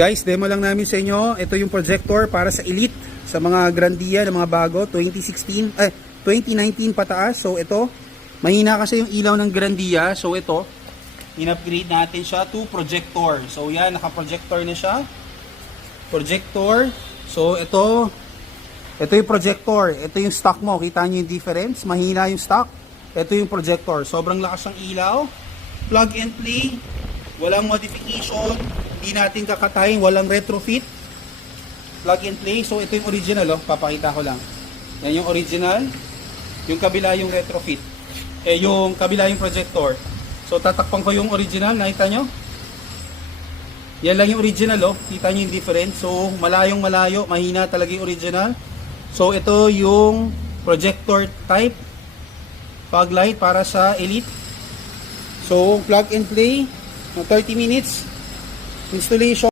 Guys, demo lang namin sa inyo. Ito yung projector para sa Elite, sa mga Grandia na mga bago, 2019 pataas. So ito, mahina kasi yung ilaw ng Grandia. So ito, in-upgrade natin siya to projector. So yan, naka-projector na siya. Projector. So ito yung projector. Ito yung stock mo. Kita nyo yung difference? Mahina yung stock. Ito yung projector. Sobrang lakas ng ilaw. Plug and play. Walang modification. Hindi natin kakatayin. Walang retrofit. Plug and play. So ito yung original. Oh. Papakita ko lang. Yan yung original. Yung kabila yung retrofit. Yung kabila yung projector. So tatakpan ko yung original. Nakita nyo? Yan lang yung original. Oh. Kita nyo yung difference. So malayong malayo. Mahina talaga yung original. So ito yung projector type fog light para sa Elite. So plug and play 30 minutes installation.